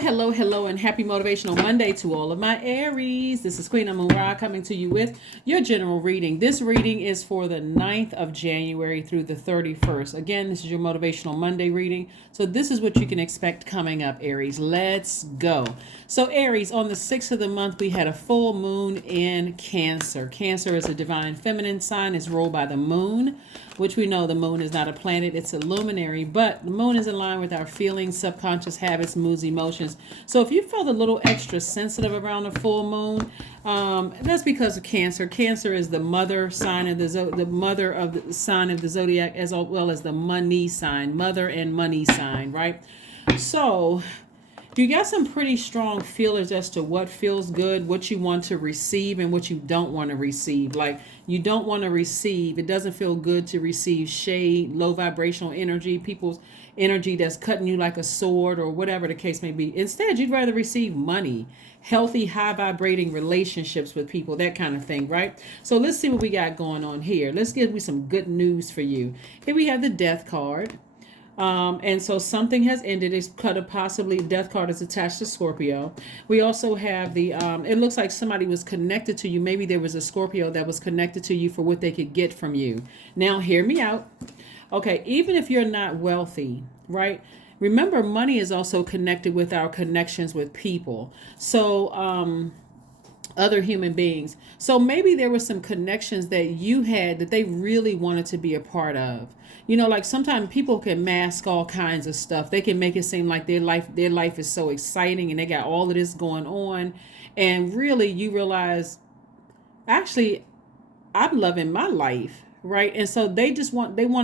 Hello, and happy Motivational Monday to all of my Aries. This is Queen Amun Ra coming to you with your general reading. This reading is for the 9th of January through the 31st. Again, this is your Motivational Monday reading. So this is what you can expect coming up, Aries. Let's go. So Aries, on the 6th of the month, we had a full moon in Cancer. Cancer is a divine feminine sign. It's ruled by the moon, which we know the moon is not a planet. It's a luminary, but the moon is in line with our feelings, subconscious habits, moods, emotions. So if you felt a little extra sensitive around the full moon, that's because of Cancer. Cancer is the mother sign of the mother of the sign of the Zodiac, as well as the money sign, mother and money sign, right? So you got some pretty strong feelers as to what feels good, what you want to receive, and what you don't want to receive. Like, you don't want to receive, it doesn't feel good to receive shade, low vibrational energy, people's energy that's cutting you like a sword, or whatever the case may be. Instead, you'd rather receive money, healthy, high vibrating relationships with people, that kind of thing, right? So let's see what we got going on here. Let's give me some good news for you. Here we have the Death card. And so something has ended. It's possibly death card is attached to Scorpio. We also have the, it looks like somebody was connected to you. Maybe there was a Scorpio that was connected to you for what they could get from you. Now, hear me out. Okay, even if you're not wealthy, right? Remember, money is also connected with our connections with people. So, other human beings. So maybe there were some connections that you had that they really wanted to be a part of. You know, like sometimes people can mask all kinds of stuff. They can make it seem like their life is so exciting and they got all of this going on. And really you realize, actually, I'm loving my life, right? And so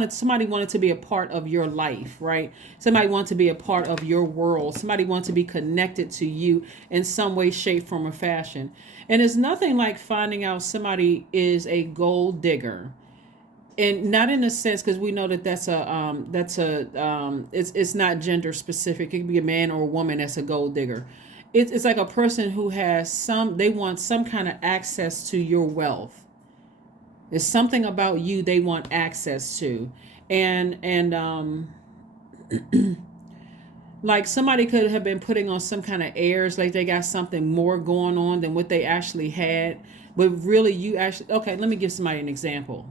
somebody wanted to be a part of your life, right? Somebody wanted to be a part of your world. Somebody wanted to be connected to you in some way, shape, form, or fashion. And it's nothing like finding out somebody is a gold digger. And not in a sense, because we know that it's not gender specific. It could be a man or a woman that's a gold digger. It's like a person who has they want some kind of access to your wealth. There's something about you they want access to. And like somebody could have been putting on some kind of airs, like they got something more going on than what they actually had. But really okay, let me give somebody an example.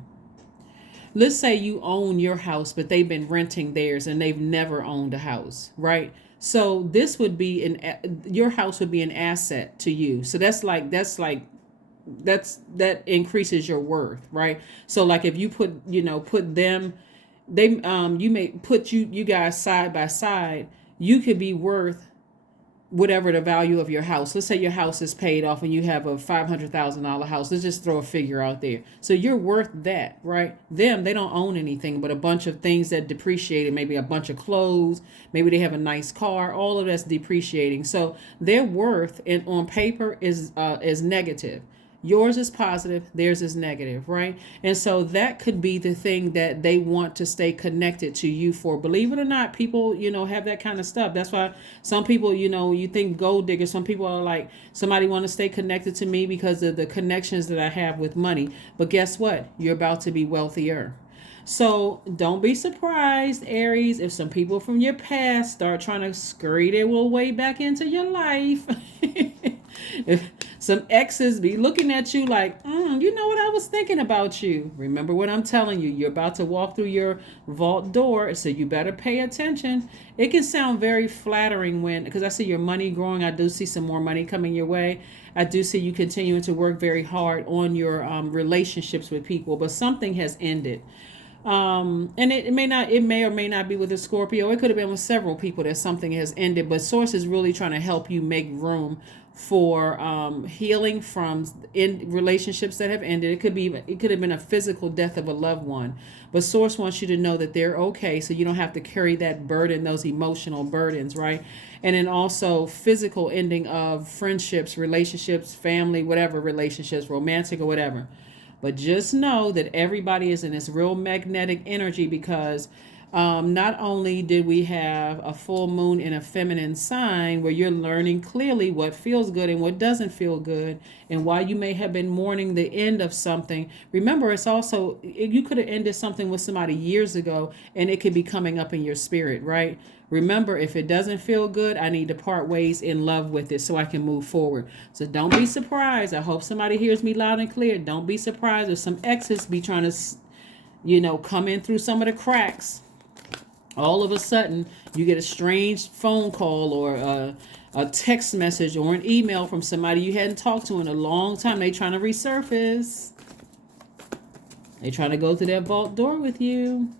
Let's say you own your house, but they've been renting theirs and they've never owned a house, right? So this would be your house would be an asset to you. So that increases your worth, right? So like if you put them, you may put you guys side by side, you could be worth whatever the value of your house. Let's say your house is paid off and you have a $500,000 house. Let's just throw a figure out there. So you're worth that, right? They don't own anything but a bunch of things that depreciated, maybe a bunch of clothes, maybe they have a nice car, all of that's depreciating. So their worth on paper is negative. Yours is positive, theirs is negative, right? And so that could be the thing that they want to stay connected to you for. Believe it or not, people, have that kind of stuff. That's why some people, you think gold digger. Some people are like, somebody want to stay connected to me because of the connections that I have with money. But guess what? You're about to be wealthier. So don't be surprised, Aries, if some people from your past start trying to scurry their little way back into your life. If some exes be looking at you like, you know what, I was thinking about you. Remember what I'm telling you. You're about to walk through your vault door, so you better pay attention. It can sound very flattering because I see your money growing. I do see some more money coming your way. I do see you continuing to work very hard on your relationships with people, but something has ended. And it may or may not be with a Scorpio. It could have been with several people that something has ended, but Source is really trying to help you make room for healing from relationships that have ended. It could have been a physical death of a loved one, but Source wants you to know that they're okay, so you don't have to carry that burden, those emotional burdens, right? And then also physical ending of friendships, relationships, family, whatever relationships, romantic or whatever. But just know that everybody is in this real magnetic energy because Not only did we have a full moon in a feminine sign where you're learning clearly what feels good and what doesn't feel good, and while you may have been mourning the end of something, remember it's also, you could have ended something with somebody years ago and it could be coming up in your spirit, right? Remember, if it doesn't feel good, I need to part ways in love with it so I can move forward. So don't be surprised. I hope somebody hears me loud and clear. Don't be surprised if some exes be trying to, come in through some of the cracks. All of a sudden, you get a strange phone call or a text message or an email from somebody you hadn't talked to in a long time. They trying to resurface. They trying to go through that vault door with you.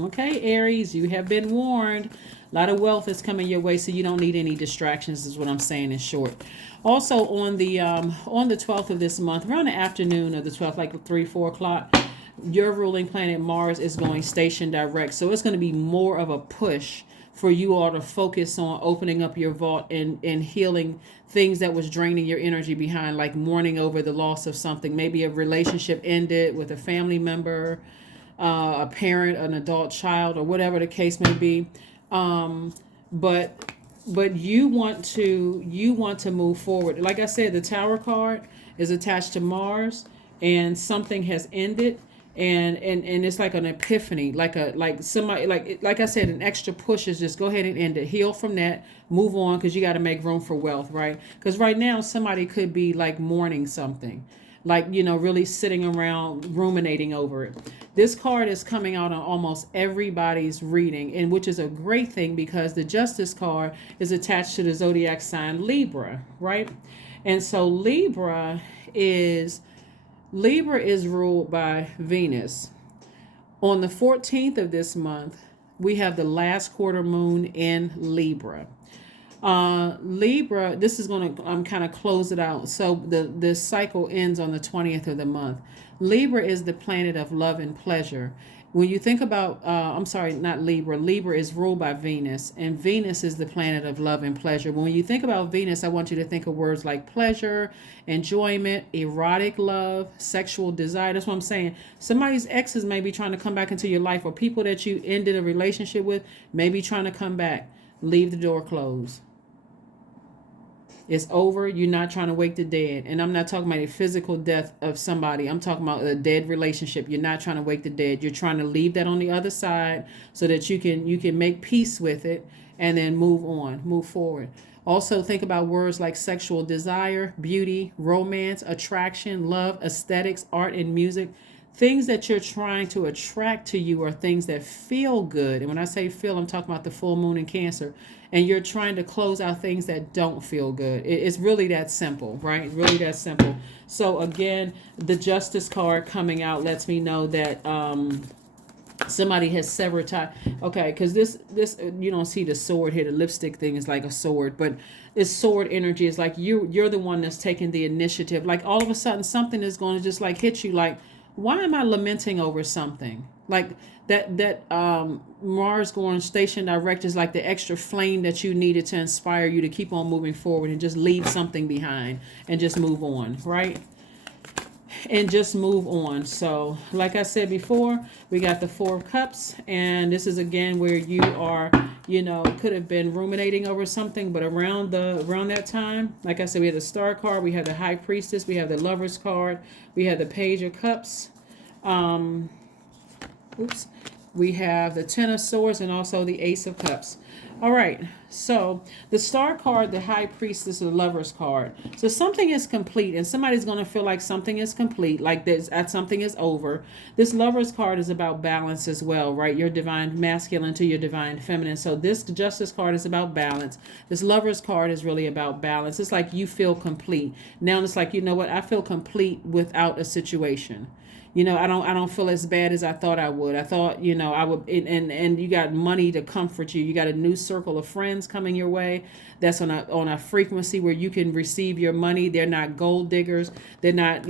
Okay, Aries, you have been warned. A lot of wealth is coming your way, so you don't need any distractions, is what I'm saying in short. Also, on the 12th of this month, around the afternoon of the 12th, like 3-4 o'clock, your ruling planet Mars is going station direct. So it's going to be more of a push for you all to focus on opening up your vault and healing things that was draining your energy behind, like mourning over the loss of something. Maybe a relationship ended with a family member, a parent, an adult child, or whatever the case may be. But you want to move forward. Like I said, the Tower card is attached to Mars, and something has ended, and it's like an epiphany, like somebody, like I said, an extra push is just go ahead and end it, heal from that, move on, because you got to make room for wealth, right? Because right now somebody could be like mourning something, like, really sitting around ruminating over it. This card is coming out on almost everybody's reading, and which is a great thing because the Justice card is attached to the zodiac sign Libra, right? And so Libra is ruled by Venus. On the 14th of this month, we have the last quarter moon in Libra. Libra, this is going to kind of close it out. So the cycle ends on the 20th of the month. Libra is the planet of love and pleasure. When you think about, I'm sorry, not Libra. Libra is ruled by Venus, and Venus is the planet of love and pleasure. When you think about Venus, I want you to think of words like pleasure, enjoyment, erotic love, sexual desire. That's what I'm saying. Somebody's exes may be trying to come back into your life, or people that you ended a relationship with may be trying to come back. Leave the door closed. It's over. You're not trying to wake the dead. And I'm not talking about a physical death of somebody. I'm talking about a dead relationship. You're not trying to wake the dead. You're trying to leave that on the other side so that you can make peace with it and then move forward. Also think about words like sexual desire, beauty, romance, attraction, love, aesthetics, art, and music. Things that you're trying to attract to you are things that feel good. And when I say feel, I'm talking about the full moon in Cancer. And you're trying to close out things that don't feel good. It's really that simple, right? Really that simple. So again, the Justice card coming out lets me know that somebody has severed tie. Okay, because this you don't see the sword here. The lipstick thing is like a sword, but it's sword energy. It's like you're the one that's taking the initiative. Like all of a sudden something is going to just like hit you like, why am I lamenting over something? Like that Mars going station direct is like the extra flame that you needed to inspire you to keep on moving forward and just leave something behind and just move on, right? And just move on. So like I said before, we got the Four of Cups, and this is again where you are, could have been ruminating over something, but around that time, like I said, we have the Star card, we have the High Priestess, we have the Lovers card, we have the Page of Cups, we have the Ten of Swords, and also the Ace of Cups. All right, so the Star card, the High Priestess, the Lovers card. So something is complete, and somebody's going to feel like something is complete, like something is over. This Lovers card is about balance as well, right? Your divine masculine to your divine feminine. So this Justice card is about balance. This Lovers card is really about balance. It's like you feel complete. Now it's like, you know what? I feel complete without a situation. I don't feel as bad as I thought I would. I thought, I would, and you got money to comfort you. You got a new circle of friends coming your way. That's on a frequency where you can receive your money. They're not gold diggers. They're not,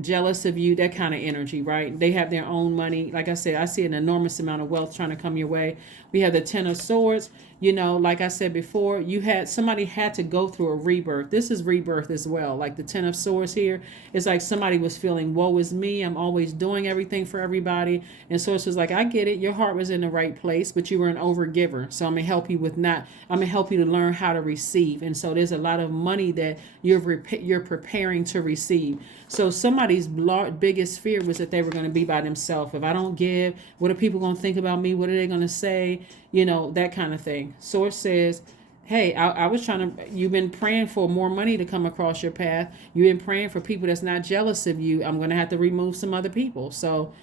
jealous of you. That kind of energy, right? They have their own money. Like I said, I see an enormous amount of wealth trying to come your way. We have the Ten of Swords. You know, like I said before, somebody had to go through a rebirth. This is rebirth as well. Like the Ten of Swords here, it's like somebody was feeling, woe is me, I'm always doing everything for everybody. And Source was like, I get it, your heart was in the right place, but you were an overgiver. So I'm gonna help you I'm gonna help you to learn how to receive. And so there's a lot of money that you're preparing to receive. So somebody's biggest fear was that they were going to be by themselves. If I don't give, what are people going to think about me? What are they going to say? You know, that kind of thing. Source says, hey, I was you've been praying for more money to come across your path. You've been praying for people that's not jealous of you. I'm going to have to remove some other people. So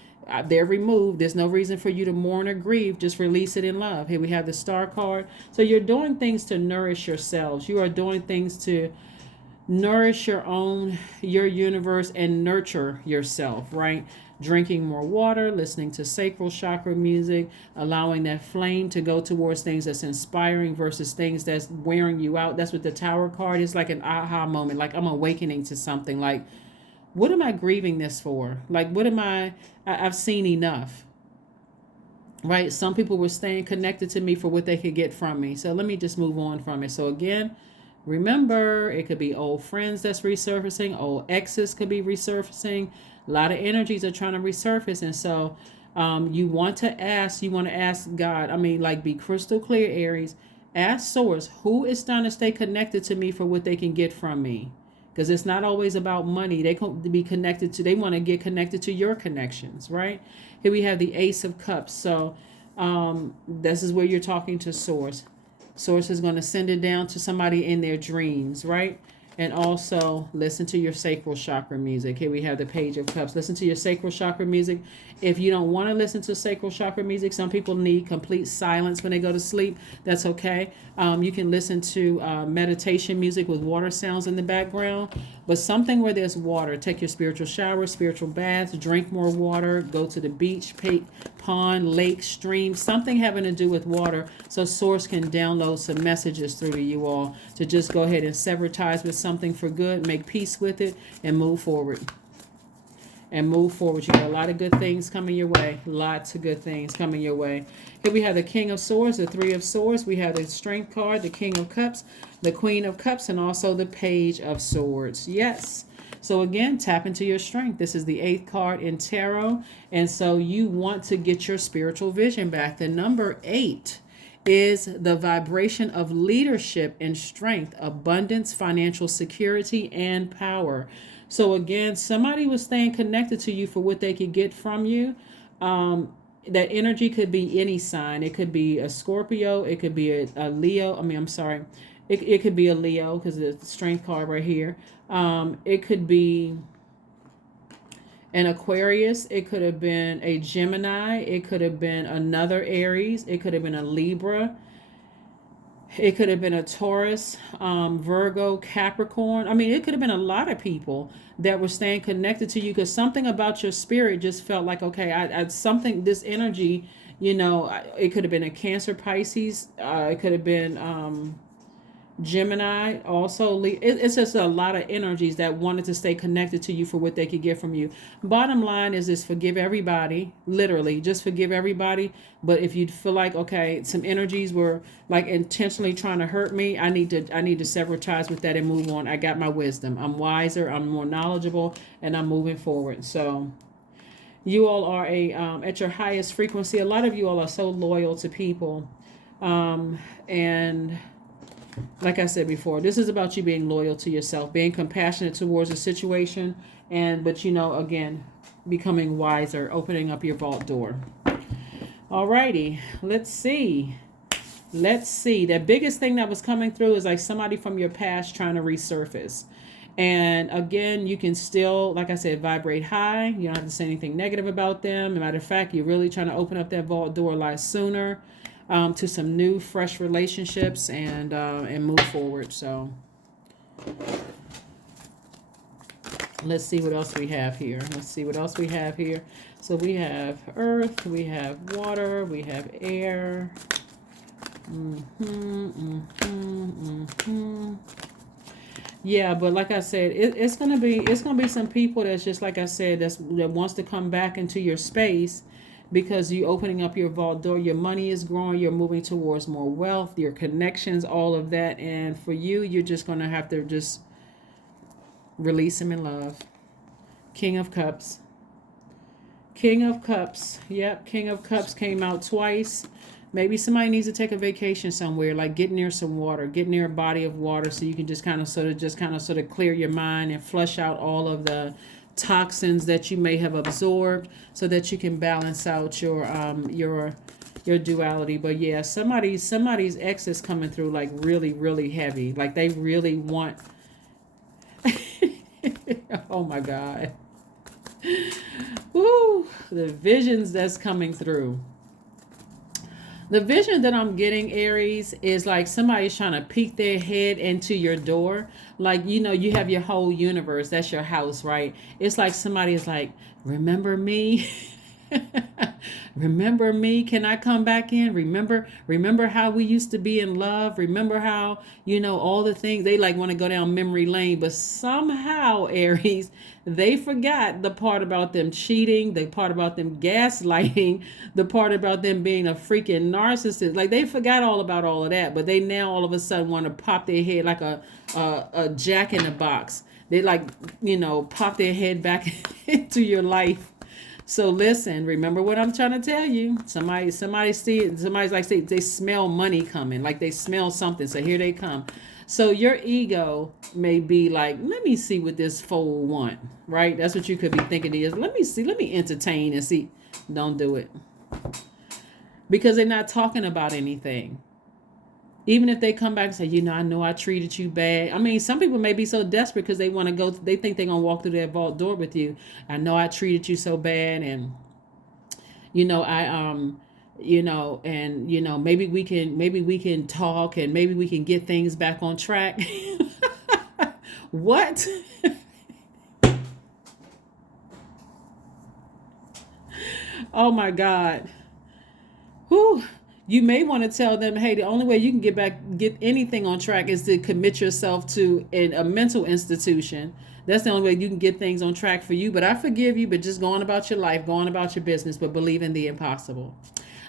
they're removed. There's no reason for you to mourn or grieve. Just release it in love. Here we have the Star card. So you're doing things to nourish yourselves. You are doing things to nourish your universe and nurture yourself, right? Drinking more water, listening to sacral chakra music, allowing that flame to go towards things that's inspiring versus things that's wearing you out. That's what the Tower card is, like an aha moment, like I'm awakening to something. Like, what am I grieving this for? Like, what am I've seen enough, right? Some people were staying connected to me for what they could get from me. So let me just move on from it. So again, remember, it could be old friends that's resurfacing, old exes could be resurfacing. A lot of energies are trying to resurface. And so you want to ask God, like be crystal clear, Aries. Ask Source, who is trying to stay connected to me for what they can get from me? Because it's not always about money. They want to get connected to your connections, right? Here we have the Ace of Cups. So this is where you're talking to Source. Source is going to send it down to somebody in their dreams, right? And also listen to your sacral chakra music. Here we have the Page of Cups. Listen to your sacral chakra music. If you don't want to listen to sacral chakra music, some people need complete silence when they go to sleep. That's okay. You can listen to meditation music with water sounds in the background. But something where there's water. Take your spiritual shower, spiritual baths, drink more water, go to the beach, pond, lake, stream, something having to do with water, so Source can download some messages through to you all to just go ahead and sever ties with something for good, make peace with it, and move forward. You got a lot of good things coming your way. Lots of good things coming your way. Here we have the King of Swords, the Three of Swords. We have the Strength card, the King of Cups, the Queen of Cups, and also the Page of Swords. Yes. So again, tap into your strength. This is the 8th card in tarot. And so you want to get your spiritual vision back. The number 8 is the vibration of leadership and strength, abundance, financial security, and power. So again, somebody was staying connected to you for what they could get from you. That energy could be any sign. It could be a Scorpio. It could be a Leo. It could be a Leo because it's the Strength card right here. It could be an Aquarius. It could have been a Gemini. It could have been another Aries. It could have been a Libra. It could have been a Taurus, Virgo, Capricorn. It could have been a lot of people that were staying connected to you because something about your spirit just felt like, okay, this energy, it could have been a Cancer, Pisces. It could have been Gemini, also it's just a lot of energies that wanted to stay connected to you for what they could get from you. Bottom line is forgive everybody, literally just forgive everybody. But if you feel like, okay, some energies were like intentionally trying to hurt me, I need to sever ties with that and move on. I got my wisdom, I'm wiser, I'm more knowledgeable, and I'm moving forward. So you all are at your highest frequency. A lot of you all are so loyal to people, and like I said before, this is about you being loyal to yourself, being compassionate towards the situation, but again, becoming wiser, opening up your vault door. Alrighty, let's see. The biggest thing that was coming through is like somebody from your past trying to resurface. And again, you can still, like I said, vibrate high. You don't have to say anything negative about them. As a matter of fact, you're really trying to open up that vault door a lot sooner. To some new, fresh relationships and move forward. So let's see what else we have here. So we have earth, we have water, we have air. Yeah, but like I said, it's gonna be some people that's just like I said that wants to come back into your space. because you opening up your vault door, your money is growing, you're moving towards more wealth, your connections, all of that. And for you, you're just going to have to just release him in love. King of Cups. King of Cups. Yep, King of Cups came out twice. Maybe somebody needs to take a vacation somewhere, like get near some water, get near a body of water, so you can just kind of sort of clear your mind and flush out all of the toxins that you may have absorbed, so that you can balance out your duality. But yeah, somebody's ex is coming through like really, really heavy. Like they really want. Oh my God. Woo, the visions that's coming through. The vision that I'm getting, Aries, is like somebody's trying to peek their head into your door. Like, you have your whole universe. That's your house, right? It's like somebody is like, remember me? Remember me? Can I come back in? Remember how we used to be in love? Remember how, all the things they like want to go down memory lane, but somehow, Aries, they forgot the part about them cheating, the part about them gaslighting, the part about them being a freaking narcissist. Like they forgot all about all of that, but they now all of a sudden want to pop their head like a jack in the box. They like, pop their head back into your life. So listen, remember what I'm trying to tell you. Somebody's like they smell money coming, like they smell something. So here they come. So your ego may be like, let me see what this fool want, right? That's what you could be thinking is, let me entertain and see. Don't do it. Because they're not talking about anything. Even if they come back and say, I know I treated you bad. I mean, some people may be so desperate because they want to go, they think they're going to walk through that vault door with you. I know I treated you so bad. And, maybe we can talk and maybe we can get things back on track. What? Oh my God. Whew. You may want to tell them, hey, the only way you can get anything on track is to commit yourself to a mental institution. That's the only way you can get things on track for you. But I forgive you, but just go on about your life, go on about your business, but believe in the impossible.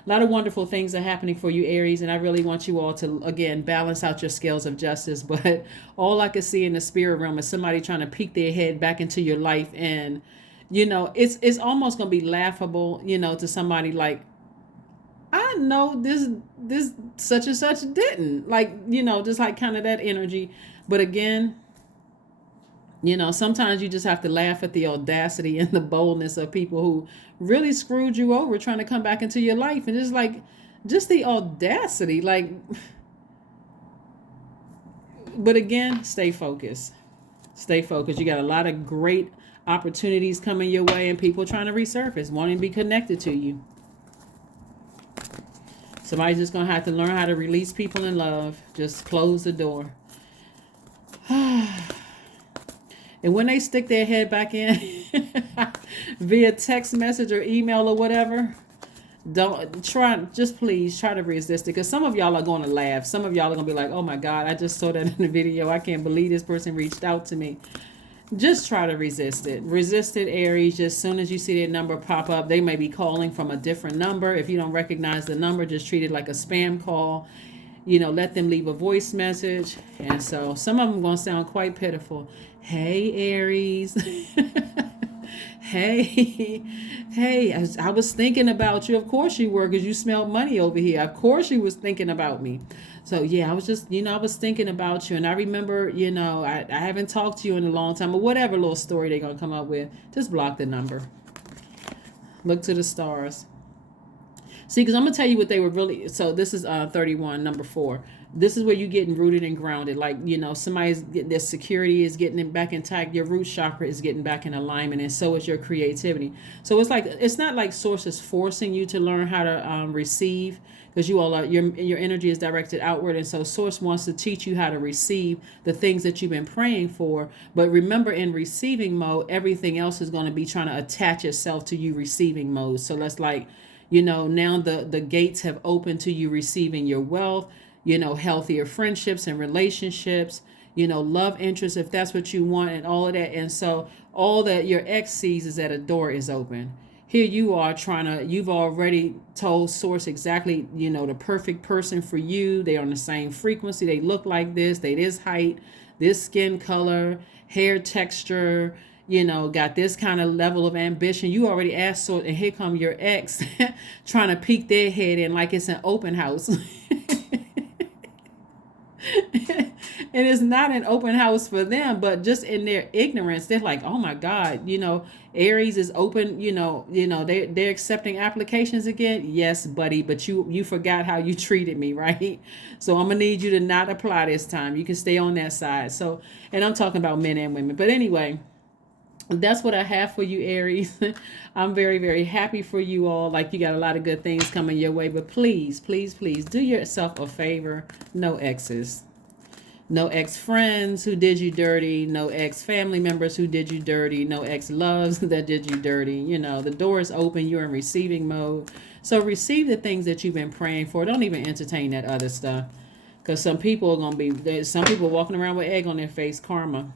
A lot of wonderful things are happening for you, Aries, and I really want you all to, again, balance out your scales of justice. But all I can see in the spirit realm is somebody trying to peek their head back into your life. And, it's almost going to be laughable, to somebody like, I know this such and such didn't, like, just like kind of that energy. But again, sometimes you just have to laugh at the audacity and the boldness of people who really screwed you over trying to come back into your life. And just the audacity, like, but again, stay focused. You got a lot of great opportunities coming your way and people trying to resurface, wanting to be connected to you. Somebody's just going to have to learn how to release people in love. Just close the door. And when they stick their head back in via text message or email or whatever, please try to resist it. Because some of y'all are going to laugh. Some of y'all are going to be like, oh my God, I just saw that in the video. I can't believe this person reached out to me. Just try to resist it. Resist it, Aries. Just as soon as you see that number pop up, they may be calling from a different number. If you don't recognize the number, just treat it like a spam call. Let them leave a voice message. And so some of them are going to sound quite pitiful. Hey, Aries. Hey, I was thinking about you. Of course you were, because you smelled money over here. Of course you was thinking about me. So yeah, I was just, I was thinking about you. And I remember, I haven't talked to you in a long time, or whatever little story they're going to come up with. Just block the number. Look to the stars. See, because I'm going to tell you what they were really, so this is 31, number 4. This is where you're getting rooted and grounded. Like, somebody's getting their security is getting it back intact. Your root chakra is getting back in alignment, and so is your creativity. So it's not like Source is forcing you to learn how to receive, because you all are, your energy is directed outward. And so Source wants to teach you how to receive the things that you've been praying for. But remember, in receiving mode, everything else is going to be trying to attach itself to you receiving mode. So that's like, now the gates have opened to you receiving your wealth, healthier friendships and relationships, love interests, if that's what you want, and all of that. And so all that your ex sees is that a door is open. Here you are you've already told source exactly, the perfect person for you. They're on the same frequency. They look like they this height, this skin color, hair texture, got this kind of level of ambition. You already asked, so, and here come your ex trying to peek their head in like it's an open house. And it's not an open house for them, but just in their ignorance, they're like, oh my God, Aries is open, they're accepting applications again. Yes, buddy, but you forgot how you treated me, right? So I'm gonna need you to not apply this time. You can stay on that side. So, and I'm talking about men and women. But anyway, that's what I have for you, Aries. I'm very, very happy for you all. Like, you got a lot of good things coming your way, but please, please, please do yourself a favor. No exes. No ex-friends who did you dirty. No ex-family members who did you dirty. No ex-loves that did you dirty. The door is open. You're in receiving mode. So receive the things that you've been praying for. Don't even entertain that other stuff. Because some people are going to be, some people walking around with egg on their face, karma.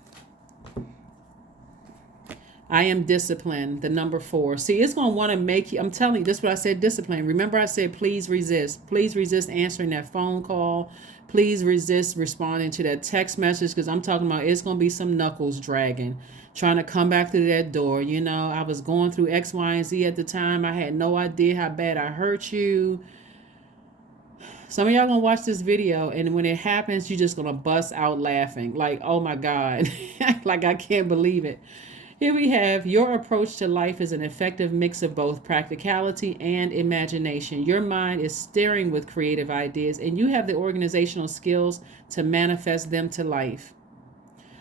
I am disciplined, the number 4. See, it's going to want to make you, I'm telling you, this is what I said, discipline. Remember I said, please resist. Please resist answering that phone call. Please resist responding to that text message, because I'm talking about it's going to be some knuckles dragging, trying to come back through that door. I was going through X, Y, and Z at the time. I had no idea how bad I hurt you. Some of y'all going to watch this video, and when it happens, you're just going to bust out laughing. Like, oh my God. Like, I can't believe it. Here we have, your approach to life is an effective mix of both practicality and imagination. Your mind is stirring with creative ideas, and you have the organizational skills to manifest them to life.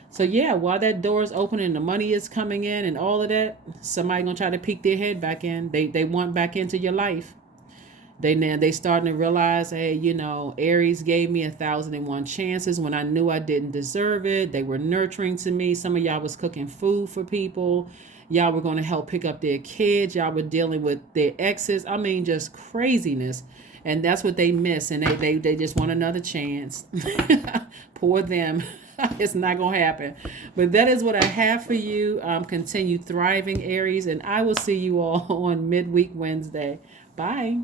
So yeah, while that door is open and the money is coming in and all of that, somebody gonna try to peek their head back in. They want back into your life. They starting to realize, hey, Aries gave me 1,001 chances when I knew I didn't deserve it. They were nurturing to me. Some of y'all was cooking food for people. Y'all were going to help pick up their kids. Y'all were dealing with their exes. I mean, just craziness. And that's what they miss. And they just want another chance. Poor them. It's not going to happen. But that is what I have for you. Continue thriving, Aries. And I will see you all on Midweek Wednesday. Bye.